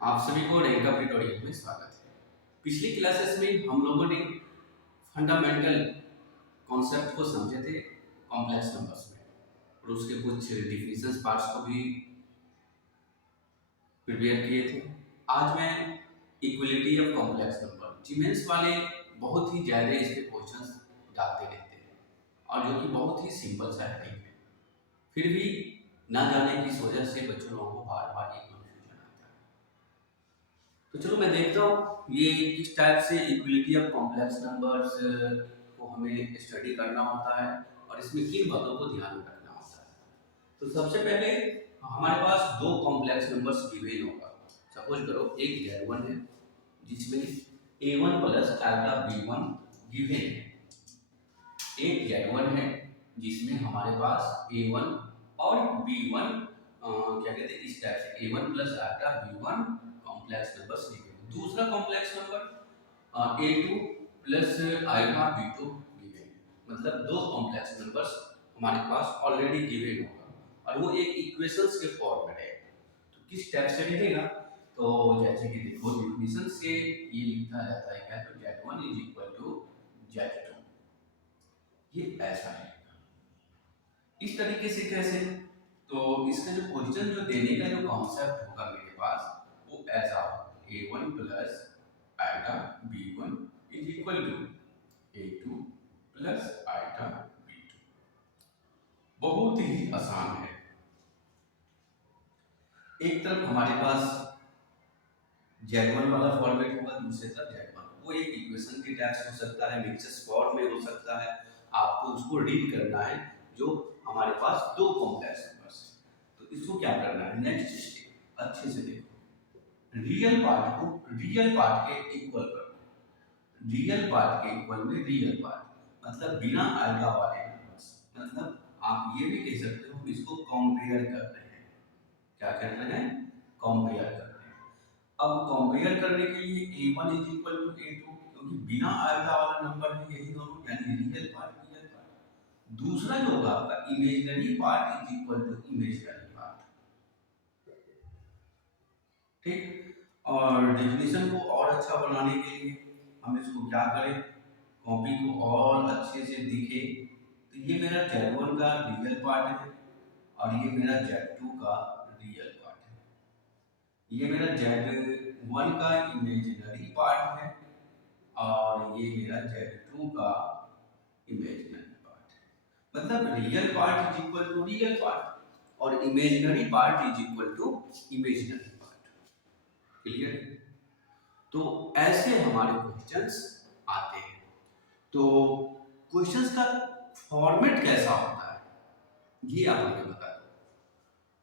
आप सभी को रैंका ट्यूटोरियल में स्वागत है। पिछली क्लासेस में हम लोगों ने फंडामेंटल कॉन्सेप्ट को समझे थे कॉम्प्लेक्स नंबर्स में और उसके कुछ डिफिनेशंस पार्ट्स को भी प्रिपेयर किए थे। आज मैं equality of complex number Zeeman वाले बहुत ही ज़्यादा इसके क्वेश्चंस डालते रहते हैं और जो कि बहुत ही सिंपल सा है, फिर भी ना जाने किस वजह से बच्चों लोगों को बार बार ये कंफ्यूजन आता है। तो चलो मैं देखता हूँ ये किस टाइप से इक्वलिटी ऑफ कॉम्प्लेक्स नंबर्स को हमें स्टडी करना होता है और इसमें किन बातों को ध्यान में रखना होता है। तो सबसे पहले हमारे पास दो कॉम्प्लेक्स नंबर्स गिवन होगा। सपोज करो एक Z1 है जिसमें A1 plus alpha B1 given है, एक Z1 है जिसमें हमारे पास A1 और B1 क्या कहते हैं इस टाइप से A1 plus alpha B1 complex numbers given. दूसरा complex number A2 plus alpha B2 given, मतलब दो कॉम्प्लेक्स नंबर्स हमारे पास ऑलरेडी गिवन होगा और वो एक इक्वेशंस के फॉर्म में है। तो किस टाइप से रहेगा, तो जैसे कि देखो डिफिनेशन से ये लिखा जाता है क्या, तो Z1 is equal to Z2, ये ऐसा है। इस तरीके से कैसे, तो इसका जो क्वेश्चन जो देने का जो कॉन्सेप्ट होगा मेरे पास वो ऐसा होगा, A1 plus iota B1 is equal to A2 plus iota B2। बहुत ही आसान है। एक तरफ हमारे पास Z1 वाला फॉर्मेट होगा, दूसरी तरफ Z1, वो एक इक्वेशन के टाइप से हो सकता है, मिक्सेस फॉर्म में हो सकता है, आपको उसको रीड करना है जो हमारे पास दो कॉम्प्लेक्स नंबर्स है। तो इसको क्या करना है, नेक्स्ट स्टेप अच्छे से देखो, रियल पार्ट को रियल पार्ट के इक्वल करो, रियल पार्ट के इक्वल में रियल पार्ट मतलब बिना अल्फा वाले नंबर्स, मतलब आप ये भी कह सकते हो इसको कंपेयर कर रहे हैं। क्या कर रहे हैं, कंपेयर कर रहे हैं। अब कंपेयर करने के लिए A1 is equal to A2, क्योंकि बिना अल्फा वाला नंबर है यही दोनों, यानी रियल पार्ट रियल पार्ट। दूसरा जो होगा आपका imaginary part is equal to imaginary part, ठीक। और डेफिनेशन को और अच्छा बनाने के लिए हम इसको क्या करें, कॉपी को और अच्छे से दिखे, तो ये मेरा Z1 का रियल पार्ट है और ये मेरा Z2 का रियल पार्ट है, ये मेरा Z1 का इमेजिनरी पार्ट है और ये मेरा Z2 का इमेजिनरी पार्ट है। मतलब real part is equal to real part और imaginary part is equal to imaginary part. Clear है? तो ऐसे हमारे क्वेश्चंस आते हैं। तो क्वेश्चंस का फॉर्मेट कैसा होता है ये आप हमें बता दो,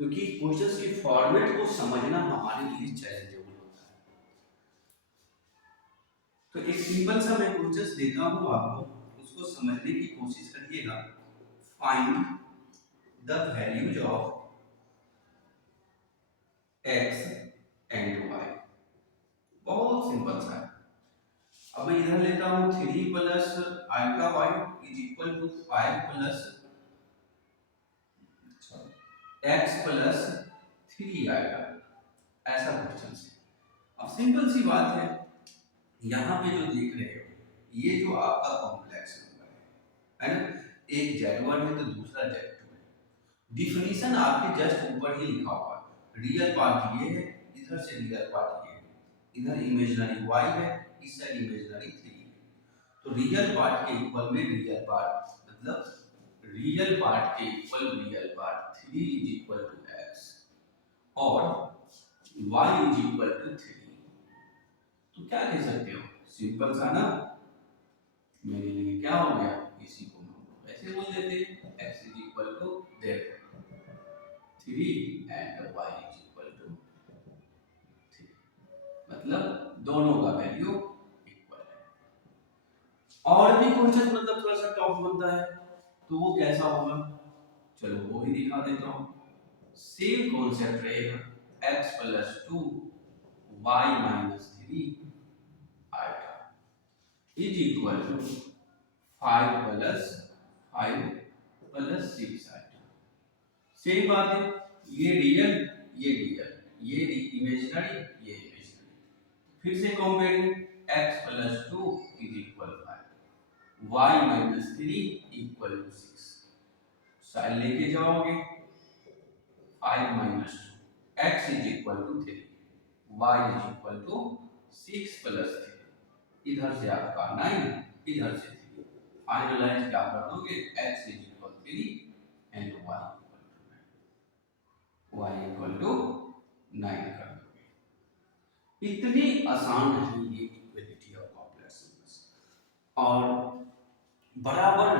क्योंकि क्वेश्चंस के फॉर्मेट को समझना हमारे लिए चैलेंजेबल होता है। तो एक सिंपल सा मैं क्वेश्चंस देता हूं आपको, उसको समझने की कोशिश करिएगा। Find the values of x and y, बहुत सिंपल सा है। अब मैं इधर लेता हूं 3 plus alpha y is equal to 5 plus x plus 3 आएगा, ऐसा क्वेश्चन है। अब सिंपल सी बात है, यहाँ पे जो देख रहे हो ये जो आपका कॉम्प्लेक्स नंबर है ना, एक Z1 है तो दूसरा Z2 है। डिफिनीशन आपके जस्ट ऊपर ही लिखा हुआ है, रियल पार्ट ये है, इधर से रियल पार्ट ये है, इधर इमेजिनरी y है, इस साइड इमेजिनरी 3 है। तो रियल पार्ट के इक्वल में रियल पार्ट, मतलब रियल पार्ट के equal real part 3 is equal to x और y इज इक्वल टू 3। तो क्या कह सकते हो, सिंपल सा ना, मेरे लिए क्या हो गया, इसी को हम ऐसे बोल देते हैं, x is equal to therefore 3 and y is equal to 3, मतलब दोनों का वैल्यू इक्वल है। और भी क्वेश्चन मतलब थोड़ा सा टफ बनता है, तो वो कैसा होगा, चलो वो भी दिखा देता हूं। सेम कॉन्सेप्ट रहेगा, x प्लस 2 y माइनस 3 आएगा is equal to 5 plus 5 plus 6 आएगा। सेम बात है, ये रियल ये रियल, ये इमेजिनरी ये फिर से comparing, x plus 2 is equal 5, y minus 3 equal to 6। Side लेके जाओगे, 5 minus 2, x is equal to 3, y is equal to 6 plus 3, इधर से आपका 9, इधर से 3, फाइनलाइज क्या कर दोगे, x is equal 3 and y equal to 9 कर दोगे। इतनी आसान है ये इक्वलिटी ऑफ कॉम्प्लेक्स नंबर्स। और बराबर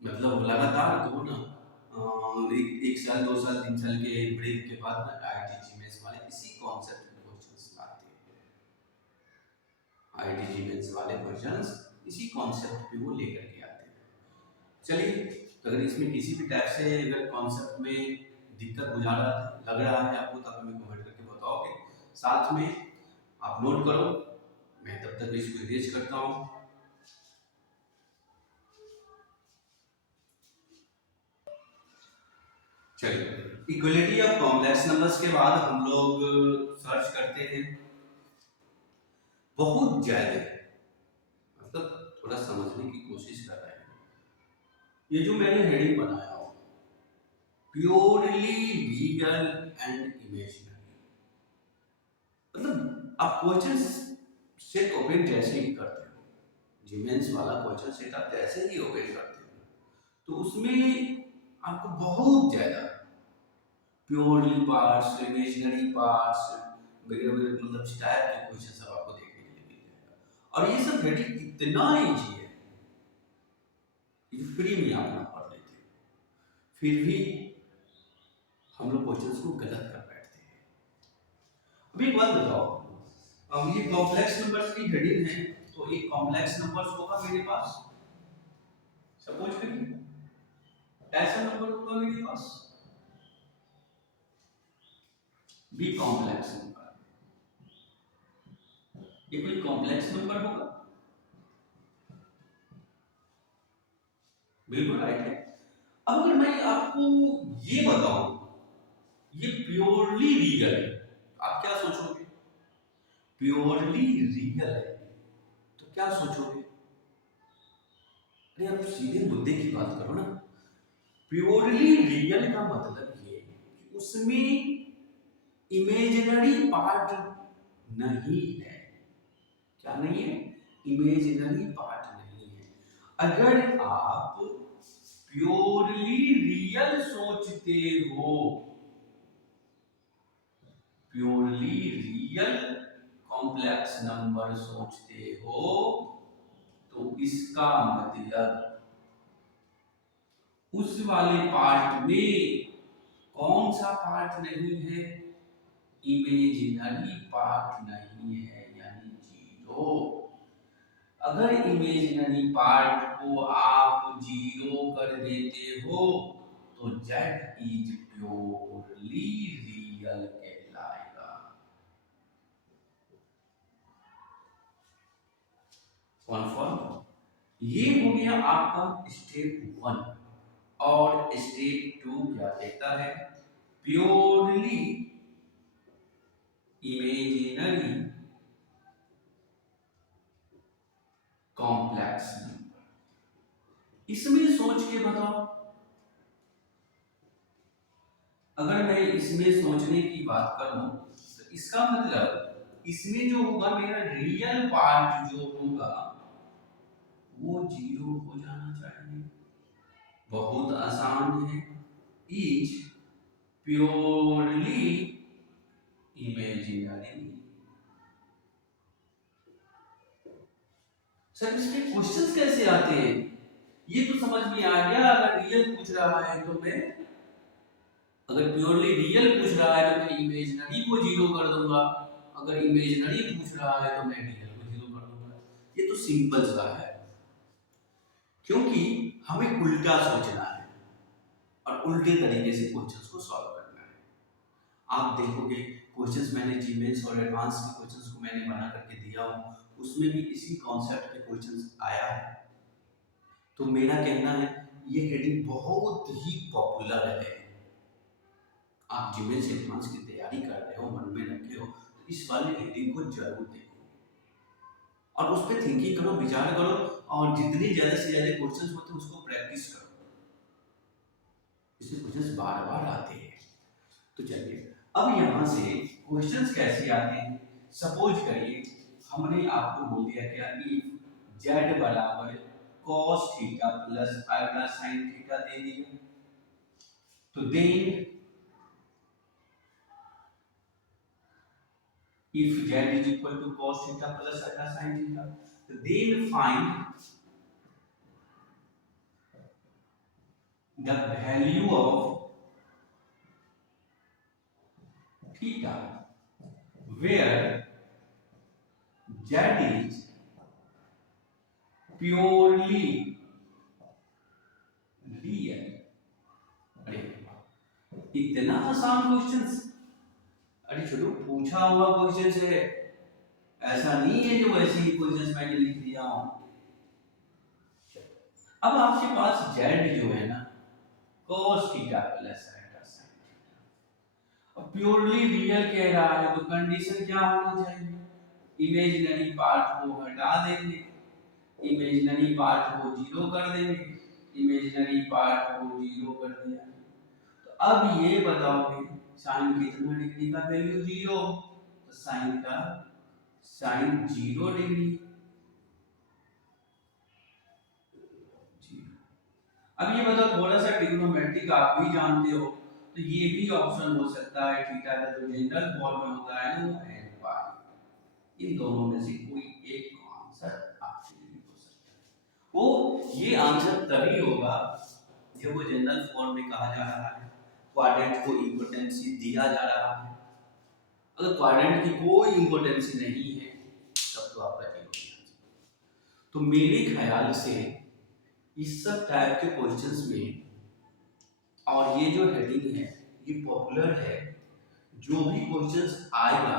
मतलब लगातार कहो ना, एक साल 2 साल 3 साल के ब्रेक के बाद ना आईआईटी जीमेंस वाले इसी कॉन्सेप्ट के क्वेश्चंस लाते हैं। आईआईटी जीमेंस वाले क्वेश्चंस इसी कॉन्सेप्ट पे वो लेकर के आते हैं। चलिए, अगर इसमें किसी भी टाइप से अगर कॉन्सेप्ट में दिक्कत लग रहा है आपको, तब हमें कमेंट करके बताओगे। साथ में आप नोट करो, मैं तब तक इसको इरेज करता हूँ। चलिए, इक्वलिटी ऑफ कॉम्प्लेक्स नंबर्स के बाद हम लोग सर्च करते हैं बहुत ज्यादा, मतलब थोड़ा समझने की कोशिश कर रहे हैं। ये जो मैंने हेडिंग बनाया हो, प्योरली रीयल एंड इमेजिनरी, मतलब आप क्वेश्चन सेट ओपन जैसे ही करते हो, जीमेंस वाला क्वेश्चन सेट आप जैसे ही ओपन करते हो, तो उसमें आपको बहुत ज्यादा प्योरली पार्ट्स, इमेजिनरी पार्ट्स वगैरह वगैरह, मतलब इस टाइप के क्वेश्चन सब आपको देखने के लिए मिल जाएगा। और ये सब हेडिंग इतना ईजी है, ये फ्री में आप ना पढ़ लेते हैं, फिर भी हम लोग क्वेश्चंस को गलत कर बैठते हैं। अभी एक बात बताओ, अब ये कॉम्प्लेक्स नंबर्स की हेडिंग है, तो एक कॉम्प्लेक्स नंबर्स होगा मेरे पास, सपोज करिए ऐसा नंबर होगा मेरे पास, बी कॉम्प्लेक्स नंबर, ये कोई कॉम्प्लेक्स नंबर होगा? बिल्कुल राइट है। अब अगर मैं आपको ये बताऊं ये प्योरली रियल है, आप क्या सोचोगे? प्योरली रियल है तो क्या सोचोगे? अरे आप सीधे मुद्दे की बात करो ना। प्योरली रियल का मतलब ये कि उसमें इमेजिनरी पार्ट नहीं है। क्या नहीं है? इमेजिनरी पार्ट नहीं है। अगर आप प्योरली रियल सोचते हो, प्योरली रियल कॉम्प्लेक्स नंबर सोचते हो, तो इसका मतलब उस वाले पार्ट में कौन सा पार्ट नहीं है? इमेजिनरी पार्ट नहीं है, यानी जीरो। अगर इमेजिनरी पार्ट को आप जीरो कर देते हो तो दैट इज प्योरली रियल कहलाएगा। कॉन्फर्म? ये हो गया आपका स्टेप 1। और स्टेप 2 क्या कहता है? Purely imaginary complex number. इसमें सोच के बताओ, अगर मैं इसमें सोचने की बात करूं तो इसका मतलब इसमें जो होगा मेरा रियल पार्ट जो होगा वो जीरो हो जाना चाहिए। बहुत आसान है। Is purely imaginary. सर इसके क्वेश्चंस कैसे आते हैं? ये तो समझ में आ गया, अगर रियल पूछ रहा है तो मैं, अगर प्योरली रियल पूछ रहा है तो मैं इमेजिनरी को जीरो कर दूंगा, अगर इमेजिनरी पूछ रहा है तो मैं रियल को जीरो कर दूंगा। ये तो सिंपल सा है, क्योंकि हमें उल्टा सोचना है और उल्टे तरीके से क्वेश्चंस को सॉल्व करना है। आप देखोगे क्वेश्चंस मैंने जीमेंस और एडवांस के क्वेश्चंस को मैंने बना करके दिया हूं, उसमें भी इसी कॉन्सेप्ट के क्वेश्चंस आया है। तो मेरा कहना है ये हेडिंग बहुत ही पॉपुलर है। आप जीमेंस एडवांस की तैयारी कर रहे हो, मन में रखे हो, तो इस वाली हेडिंग को जरूर देखो और उस पर थिंकिंग करो, विचार करो, और जितनी ज्यादा से ज्यादा क्वेश्चंस होते हैं उसको प्रैक्टिस करो। इससे क्वेश्चंस बार बार आते हैं। तो चलिए अब यहाँ से क्वेश्चंस कैसे आते हैं। सपोज करिए हमने आपको बोल दिया क्या, इफ जेड बराबर cos theta plus alpha sine theta दे दिया, तो then if z is equal to cos theta plus alpha sin theta, then find the value of theta where z is purely real। अरे इतना आसान questions, अरे छोटू पूछा हुआ क्वेश्चन है, ऐसा नहीं है जो वैसे ही क्वेश्चंस मैंने लिख दिया हूं। अब आपके पास z जो है ना cos theta plus alpha sin theta, अब प्योरली रियल कह रहा है तो कंडीशन क्या होना चाहिए, इमेजिनरी पार्ट को हटा देंगे, इमेजिनरी पार्ट को जीरो कर देंगे, इमेजिनरी पार्ट को जीरो कर दिया। तो अब ये बताओगे साइन कितना डिग्री का वैल्यू जीरो, तो साइन का साइन 0 डिग्री। अब ये बताओ थोड़ा सा ट्रिग्नोमेट्रिक आप भी जानते हो, तो ये भी ऑप्शन हो सकता है थीटा का जो जनरल फॉर्म में होता है ना वो n पाई, इन दोनों में से कोई एक आंसर आपके लिए हो सकता है। वो ये आंसर तभी होगा जब वो जनरल फॉर्म में कहा जा रहा है, क्वाड्रेंट को इम्पोर्टेंसी दिया जा रहा है। अगर क्वाड्रेंट की कोई इम्पोर्टेंसी नहीं है तब तो आपका जीरो। तो मेरे ख्याल से इस सब टाइप के क्वेश्चंस में, और ये जो हेडिंग है ये पॉपुलर है, जो भी क्वेश्चंस आएगा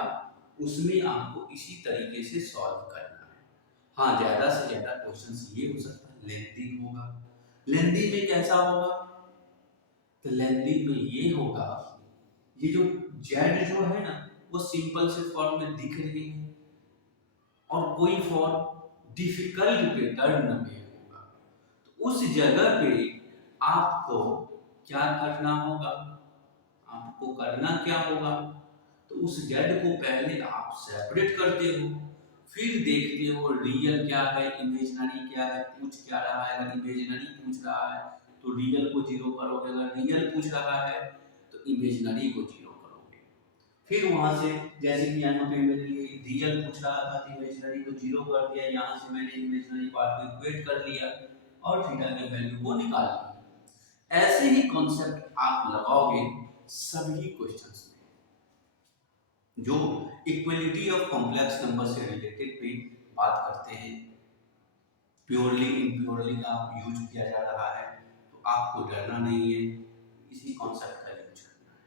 उसमें आपको इसी तरीके से सॉल्व करना है। हाँ ज्यादा से ज्यादा क्वेश्चंस ये हो सकता है लेंथी होगा। लेंथी में कैसा होगा, तो लेंथी में ये होगा, ये जो जेड जो है ना वो सिंपल से फॉर्म में दिख रही है और कोई फॉर्म डिफिकल्ट पैटर्न में होगा, तो उस जगह पे आपको क्या करना होगा, आपको करना क्या होगा, तो उस जेड को पहले आप सेपरेट करते हो, फिर देखते हो रियल क्या है इमेजिनरी क्या है, पूछ क्या रहा है। अगर इमेजिनरी पूछ रहा है तो रियल को जीरो करोगे, अगर रियल पूछ रहा है तो इमेजिनरी को जीरो करोगे। फिर वहां से जैसे कि यहाँ पे मेरे लिए रियल पूछ रहा था तो इमेजिनरी को जीरो कर दिया, यहाँ से मैंने इमेजिनरी पार्ट को इक्वेट कर लिया और थीटा के वैल्यू को निकाल लिया। ऐसे ही कॉन्सेप्ट आप लगाओगे सभी क्वेश्चंस में जो इक्वलिटी ऑफ कॉम्प्लेक्स नंबर से रिलेटेड पे बात करते हैं। प्योरली इम्प्योरली का यूज किया जा रहा है तो आपको डरना नहीं है, इसी कॉन्सेप्ट का यूज करना है।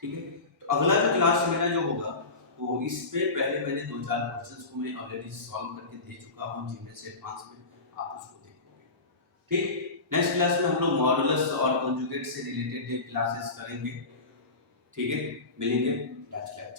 ठीक है, तो अगला जो क्लास मेरा जो होगा वो इस पे पहले मैंने 2-4 क्वेश्चंस को मैं ऑलरेडी सॉल्व करके दे चुका हूँ जिनमें से एडवांस में आप उसको देखोगे। ठीक, नेक्स्ट क्लास में हम लोग मॉडुलस और कॉन्जुगेट से रिलेटेड क्लासेस करेंगे। ठीक है, मिलेंगे नेक्स्ट क्लास।